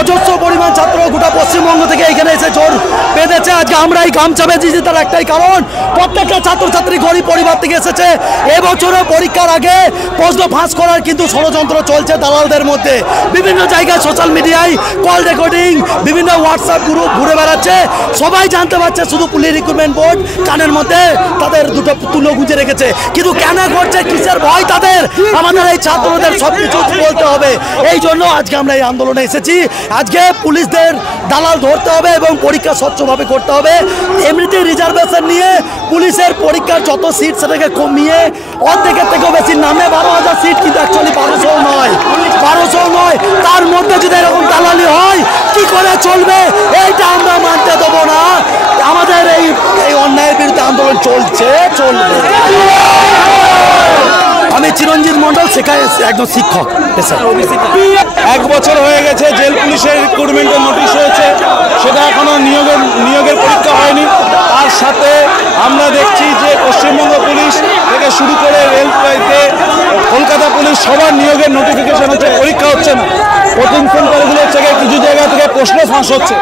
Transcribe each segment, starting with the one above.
অজস্র পরিমাণ ছাত্র গোটা পশ্চিমবঙ্গ থেকে এখানে এসে জোর বেঁধেছে। আজকে আমরা এই গামছা বেঁধেছি তার একটাই কারণ, প্রত্যেকটা ছাত্রছাত্রী গরিব পরিবার থেকে এসেছে। এবছরের পরীক্ষার আগে প্রশ্ন ফাঁস করার কিন্তু ষড়যন্ত্র চলছে দালালদের মধ্যে। বিভিন্ন জায়গায় সোশ্যাল মিডিয়ায় কল রেকর্ডিং, বিভিন্ন হোয়াটসঅ্যাপ গ্রুপ ঘুরে বেড়াচ্ছে। সবাই জানতে পারছে, শুধু পুলিশ রিক্রুটমেন্ট বোর্ড কানের মধ্যে তাদের দুটো তুলো গুঁজে রেখেছে। কিন্তু কেন করছে, কিসের ভয় তাদের? আমাদের এই ছাত্রদের সব কিছু বলতে হবে। এই জন্য আজকে আমরা এই আন্দোলনে এসেছি। আজকে পুলিশদের দালাল ধরতে হবে এবং পরীক্ষা স্বচ্ছভাবে করতে হবে। এমনিতেই রিজার্ভেশন নিয়ে পুলিশের পরীক্ষার যত সিট সেটাকে কমিয়ে অর্ধেকের থেকেও বেশি নামে 12,000 সিট, কিন্তু অ্যাকচুয়ালি 1200 নয়। তার মধ্যে যদি এরকম দালালি হয় কি করে চলবে? এইটা আমরা মানতে দেবো না। আমাদের এই অন্যায়ের বিরুদ্ধে আন্দোলন চলবে। আমি চিরঞ্জিত মণ্ডল, শেখায় একজন শিক্ষক। 1 বছর হয়ে গেছে জেল পুলিশের রিক্রুটমেন্টের নোটিশ হয়েছে, সেটা এখনো নিয়োগের পরীক্ষা হয়নি। তার সাথে আমরা দেখছি যে পশ্চিমবঙ্গ পুলিশ থেকে শুরু করে রেলওয়েতে কলকাতা পুলিশ সবার নিয়োগের নোটিফিকেশন হচ্ছে, পরীক্ষা হচ্ছে না। কোচিং সেন্টারগুলোর থেকে কিছু জায়গা থেকে প্রশ্ন ফাঁস হচ্ছে।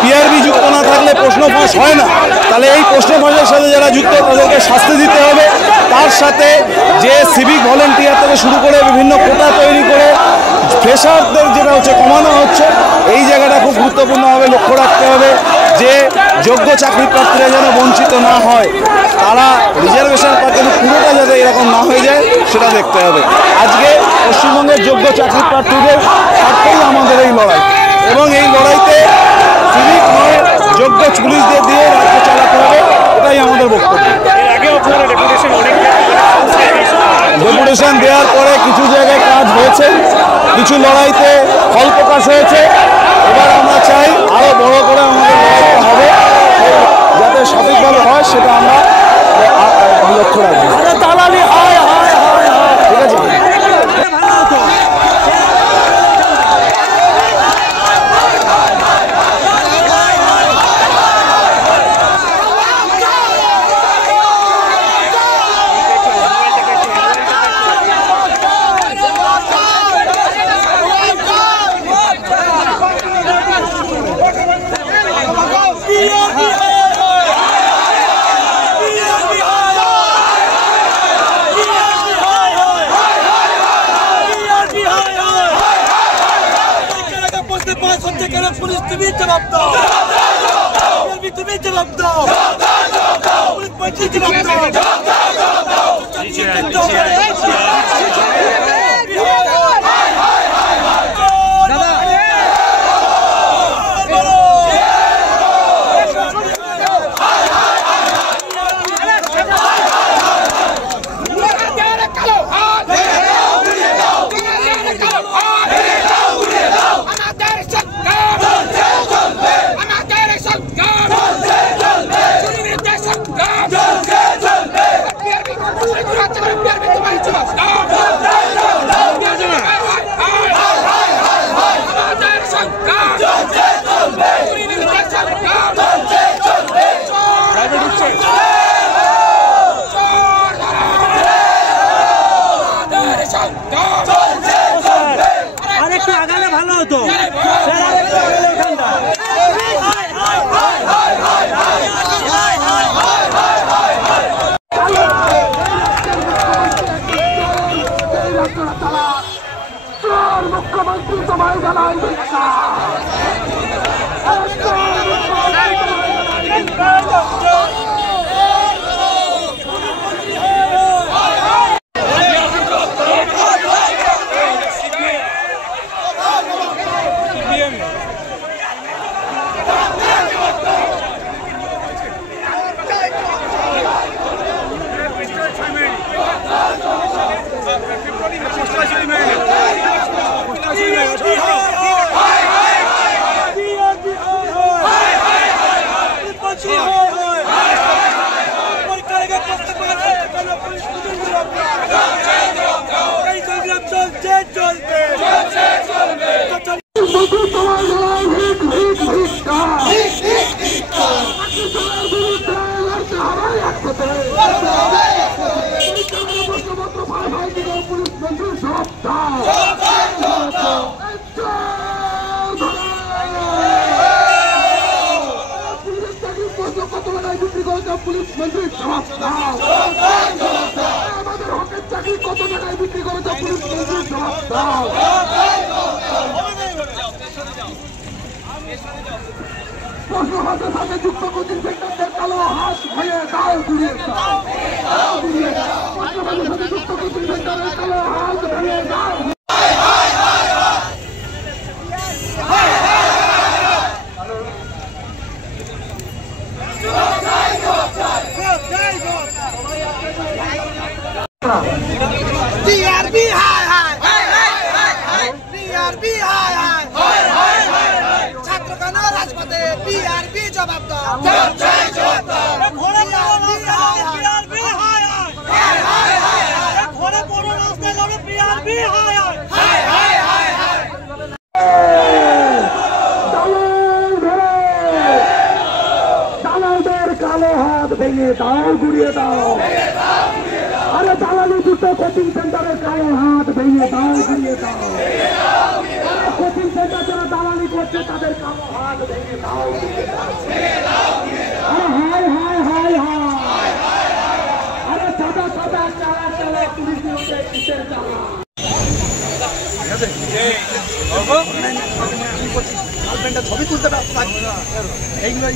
পিআরবি যুক্ত না থাকলে প্রশ্ন ফাঁস হয় না। তাহলে এই প্রশ্ন ফাঁসের সাথে যারা যুক্ত তাদেরকে শাস্তি দিতে হবে। তার সাথে যে সিভিক ভলেন্টিয়ার থেকে শুরু করে বিভিন্ন কোটা তৈরি করে ফ্রেশারদের যেটা হচ্ছে কমানো হচ্ছে, এই জায়গাটা খুব গুরুত্বপূর্ণভাবে লক্ষ্য রাখতে হবে যে যোগ্য চাকরি প্রার্থীরা যেন বঞ্চিত না হয়। তারা রিজার্ভেশন পাচ্ছে পুরোটা যাতে এরকম না হয়ে যায় সেটা দেখতে হবে। আজকে পশ্চিমবঙ্গের যোগ্য চাকরি প্রার্থীদের স্বার্থেই আমাদের এই লড়াই, এবং এই লড়াইতে সিভিক নয় যোগ্য পুলিশদের দিয়ে রাজ্য চালাতে হবে, এটাই আমাদের বক্তব্য। ডেপুটেশন দেওয়ার পরে কিছু জায়গায় কাজ হয়েছে, কিছু লড়াইতে ফল প্রকাশ হয়েছে। এবার আমরা চাই আরও বড় করে আমাদের লড়াইটা হবে, যাতে সঠিকভাবে হয় সেটা আমরা লক্ষ্য রাখবো। ঠিক আছে। पुलिस तुम्हें जवाब दो, तुम्हें जवाब दो, पुलिस मंत्री जवाब दो। আরেকটু আগালে ভালো হতো। মুখ্যমন্ত্রী তোমায় জানাই Hi, hi! মন্ত্রী জবাব দাও। আমাদের হকের চাকরি কত টাকায় বিক্রি করেছে পুলিশ মন্ত্রী জবাব দাও। প্রশ্ন হাতে সাথে যুক্ত কোচিং সেন্টারদের কালো হাত ভেঙে দাও, ঘুরিয়ে দাও। প্রশ্ন হাতে সাথে যুক্ত কোচিং সেন্টারের কালো হাত ভেঙে দাও। BRB high high BRB high high ছাত্র কেন রাজপথে BRB জবাব দাও ঘোড়া BRB হাই হাই ঘোড়া বড় রাস্তায় যাবে BRB হাই হাই দালালদের কালো হাত ভেঙে দাও, ঘুরিয়ে দাও। আরে দালালি দুটো কোচিং সেন্টারের কালো হাত ভেঙে দাও, ঘুরিয়ে দাও। কোচিং সেন্টার যারা দালালি করছে তাদের কালো হাত ভেঙে দাও, ঘুরিয়ে দাও। আরে হাই হাই হাই হাই। আরে সাদা সাদা চালা চালা পুলিশ বিরুদ্ধে কিসের চালা? ছবি তুলতে এইগুলো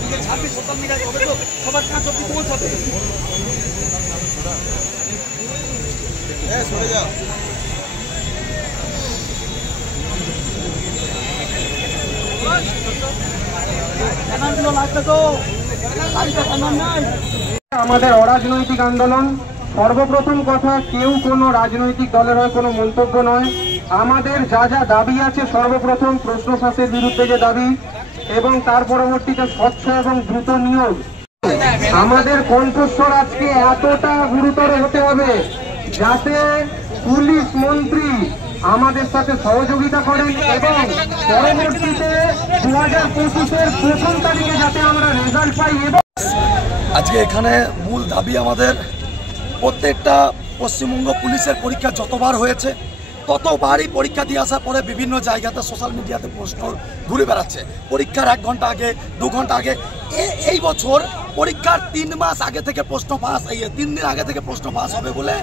দিকে ছাড়বি সোশ্যাল মিডিয়ায়, হবে তো সবার কাজ ছবি পৌঁছাবে। সরে যাও। লাগবে তো আমাদের অরাজনৈতিক আন্দোলন। সর্বপ্রথম কথা, কেউ কোনো রাজনৈতিক দলের হয়ে কোনো মন্তব্য নয়। আমাদের যা যা দাবি আছে, সর্বপ্রথম প্রশ্ন ফাঁসের বিরুদ্ধে যে দাবি এবং তার পরবর্তীতে স্বচ্ছ এবং দ্রুত নিয়োগ। আমাদের কণ্ঠস্বর আজকে এতটা গুরুতর হতে হবে যাতে পুলিশ মন্ত্রী আমাদের সাথে সহযোগিতা করেন এবং পরবর্তীতে 2025-এর প্রথম তারিখে যাতে আমরা রেজাল্ট পাই। এবং আজকে এখানে মূল দাবি আমাদের, প্রত্যেকটা পশ্চিমবঙ্গ পুলিশের পরীক্ষা যতবার হয়েছে ততবারই পরীক্ষা দিয়ে আসার পরে বিভিন্ন জায়গাতে সোশ্যাল মিডিয়াতে প্রশ্ন ঘুরে বেড়াচ্ছে। পরীক্ষার 1 ঘন্টা আগে 2 ঘন্টা আগে, এই বছর পরীক্ষার 3 মাস আগে থেকে প্রশ্ন পাস, 3 দিন আগে থেকে প্রশ্ন পাস হবে বলে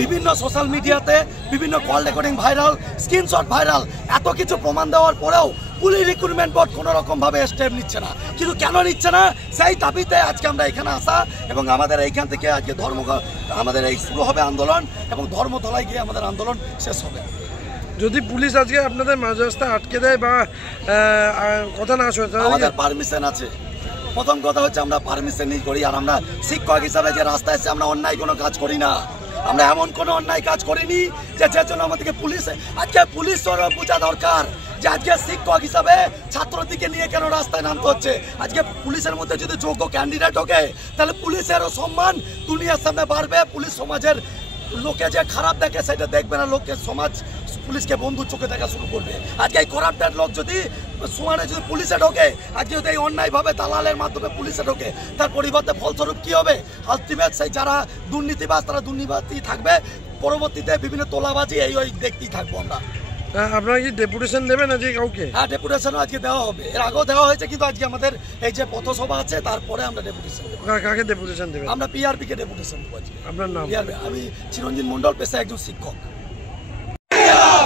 বিভিন্ন সোশ্যাল মিডিয়াতে বিভিন্ন call recording viral, screenshot viral, এত কিছু প্রমাণ দেওয়ার পরেও পুলিশ রিক্রুটমেন্ট বোর্ড কোনো রকমভাবে স্টেপ নিচ্ছে না। কিন্তু কেন নিচ্ছে না, সেই দাবিতে আজকে আমরা এখানে আসা এবং আমাদের এইখান থেকে আজকে আমাদের এই শুরু হবে আন্দোলন এবং ধর্মতলায় গিয়ে আমাদের আন্দোলন শেষ হবে। যদি পুলিশ আজকে আপনাদের মাঝ রাস্তায় আটকে দেয় বা কথা না শোনে, আমাদের পারমিশন আছে। প্রথম কথা হচ্ছে আমরা পারমিশন নিয়ে করি, আর আমরা শিক্ষক হিসাবে যে রাস্তায় এসে আমরা অন্যায় কোনো কাজ করি না। আমরা এমন কোনো অন্যায় কাজ করিনি যে যার জন্য আমাদেরকে আজকে পুলিশেরও বোঝা দরকার যে আজকে শিক্ষক হিসাবে ছাত্রদিকে নিয়ে কেন রাস্তায় নামতে হচ্ছে। আজকে পুলিশের মধ্যে যদি যোগ্য ক্যান্ডিডেট ঢোকে তাহলে পুলিশেরও সম্মান দুনিয়ার সামনে বাড়বে। পুলিশ সমাজের লোকে যে খারাপ দেখে সেটা দেখবে না, লোকের সমাজ পুলিশকে বন্ধুর চোখে দেখা শুরু করবে। আজকে এই করাপ্টেড লোক যদি সমানে যদি পুলিশে ঢোকে, আজকে যদি এই অন্যায়ভাবে দালালের মাধ্যমে পুলিশে ঢোকে, তার পরিবর্তে ফলস্বরূপ কী হবে? আলটিমেট সেই যারা দুর্নীতিবাজ তারা দুর্নীতি থাকবে, পরবর্তীতে বিভিন্ন তোলাবাজি ওই দেখতেই থাকবো আমরা। আপনারা কি ডেপুটেশন দেবেন আজকে কাউকে? হ্যাঁ, ডেপুটেশনও আজকে দেওয়া হবে। এর আগেও দেওয়া হয়েছে, কিন্তু আজকে আমাদের এই যে পথসভা আছে তারপরে আমরা ডেপুটেশন দেবো। কাকে ডেপুটেশন দেবেন? আমরা PRP কে ডেপুটেশন দেবো আজকে। আপনার নাম? আমি চিরঞ্জিত মন্ডল, পেশায় একজন শিক্ষক।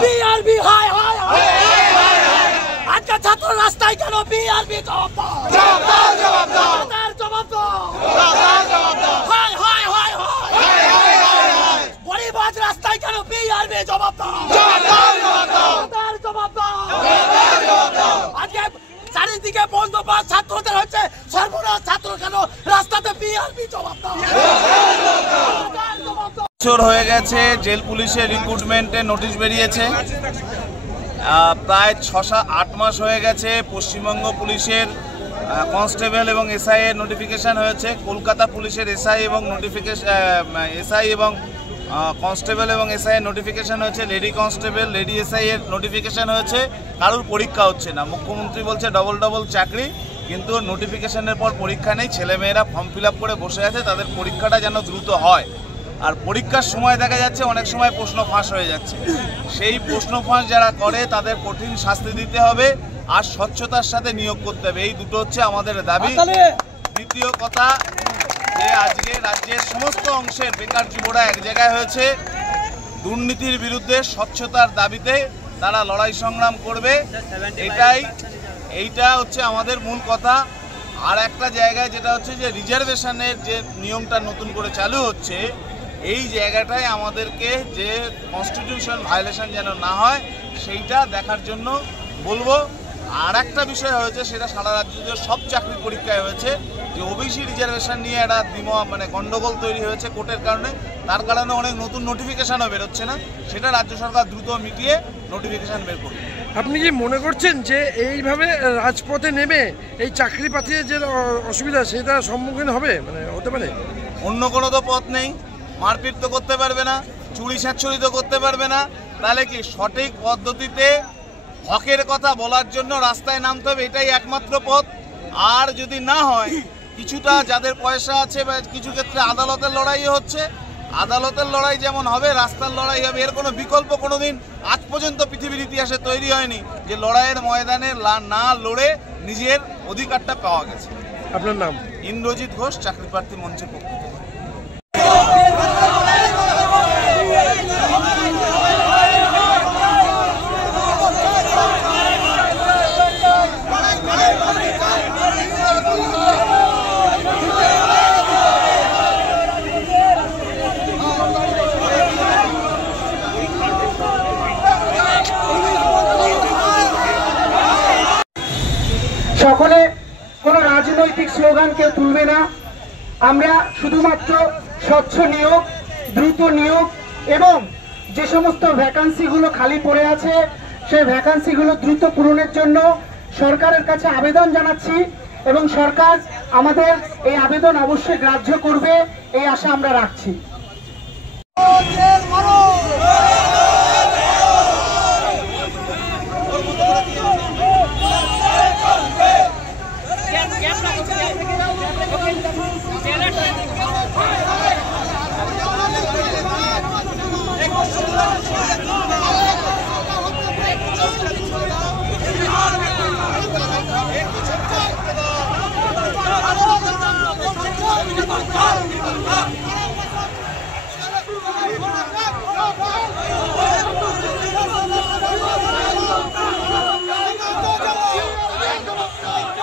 PRP high high high. আজকে ছাত্র রাস্তায় কেন? PRP জবাব দাও, জবাব দাও, জবাব দাও, জবাব দাও, জবাব দাও। High high high high. গরিব আজ রাস্তায় কেন? PRP জবাব দাও, জবাব দাও, জবাব দাও, জবাব দাও, জবাব দাও। আজকে চারিদিকে বন্ধ পাস, ছাত্রদের হচ্ছে সর্বনাশ। ছাত্র কেন রাস্তাতে? PRP জবাব দাও, জবাব দাও। বছর হয়ে গেছে জেল পুলিশের রিক্রুটমেন্টের নোটিশ বেরিয়েছে। প্রায় 6-8 মাস হয়ে গেছে পশ্চিমবঙ্গ পুলিশের কনস্টেবল এবং SI এর নোটিফিকেশান হয়েছে। কলকাতা পুলিশের SI এবং SI এবং কনস্টেবল এবং SI এর নোটিফিকেশান হয়েছে। লেডি কনস্টেবল, লেডি SI এর নোটিফিকেশান হয়েছে। কারোর পরীক্ষা হচ্ছে না। মুখ্যমন্ত্রী বলছে ডবল চাকরি, কিন্তু নোটিফিকেশানের পর পরীক্ষা নেই। ছেলেমেয়েরা ফর্ম ফিল আপ করে বসে আছে, তাদের পরীক্ষাটা যেন দ্রুত হয়। আর পরীক্ষার সময় দেখা যাচ্ছে অনেক সময় প্রশ্ন ফাঁস হয়ে যাচ্ছে। সেই প্রশ্ন ফাঁস যারা করে তাদের কঠিন শাস্তি দিতে হবে আর স্বচ্ছতার সাথে নিয়োগ করতে হবে। এই দুটো হচ্ছে আমাদের দাবি। দ্বিতীয় কথা, যে আজকে রাজ্যের সমস্ত অংশের বেকার যুবরা এক জায়গায় হয়েছে দুর্নীতির বিরুদ্ধে, স্বচ্ছতার দাবিতে তারা লড়াই সংগ্রাম করবে। এইটা হচ্ছে আমাদের মূল কথা। আর একটা জায়গায় যেটা হচ্ছে যে রিজার্ভেশনের যে নিয়মটা নতুন করে চালু হচ্ছে, এই জায়গাটায় আমাদেরকে যে কনস্টিটিউশন ভায়োলেশন যেন না হয় সেইটা দেখার জন্য বলবো। আর একটা বিষয় হয়েছে, সেটা সারা রাজ্যে সব চাকরি পরীক্ষায় হয়েছে যে ওবিসি রিজার্ভেশন নিয়ে একটা গন্ডগোল তৈরি হয়েছে কোর্টের কারণে। তার কারণে অনেক নতুন নোটিফিকেশানও বেরোচ্ছে না, সেটা রাজ্য সরকার দ্রুত মিটিয়ে নোটিফিকেশান বের করবে। আপনি কি মনে করছেন যে এইভাবে রাজপথে নেমে এই চাকরি পাতিয়ে যে অসুবিধা সেটা সম্মুখীন হবে, হতে পারে? অন্য কোনো তো পথ নেই। মারপিট তো করতে পারবে না, চুরি ছাচ্ছরি তো করতে পারবে না। তাহলে কি সঠিক পদ্ধতিতে হকের কথা বলার জন্য রাস্তায় নামতে হবে, এটাই একমাত্র পথ। আর যদি না হয়, কিছুটা যাদের পয়সা আছে বা কিছু ক্ষেত্রে আদালতের লড়াই হচ্ছে, আদালতের লড়াই যেমন হবে রাস্তার লড়াই হবে। এর কোনো বিকল্প কোনোদিন আজ পর্যন্ত পৃথিবীর ইতিহাসে তৈরি হয়নি যে লড়াইয়ের ময়দানে না লড়ে নিজের অধিকারটা পাওয়া গেছে। আপনার নাম? ইন্দ্রজিৎ ঘোষ, চাকরি প্রার্থী মঞ্চের পক্ষ থেকে। সকলে কোনো রাজনৈতিক স্লোগান কেউ তুলবে না। আমরা শুধুমাত্র স্বচ্ছ নিয়োগ, দ্রুত নিয়োগ এবং যে সমস্ত ভ্যাকান্সিগুলো খালি পড়ে আছে সেই ভ্যাকান্সিগুলো দ্রুত পূরণের জন্য সরকারের কাছে আবেদন জানাচ্ছি এবং সরকার আমাদের এই আবেদন অবশ্যই গ্রাহ্য করবে, এই আশা আমরা রাখছি।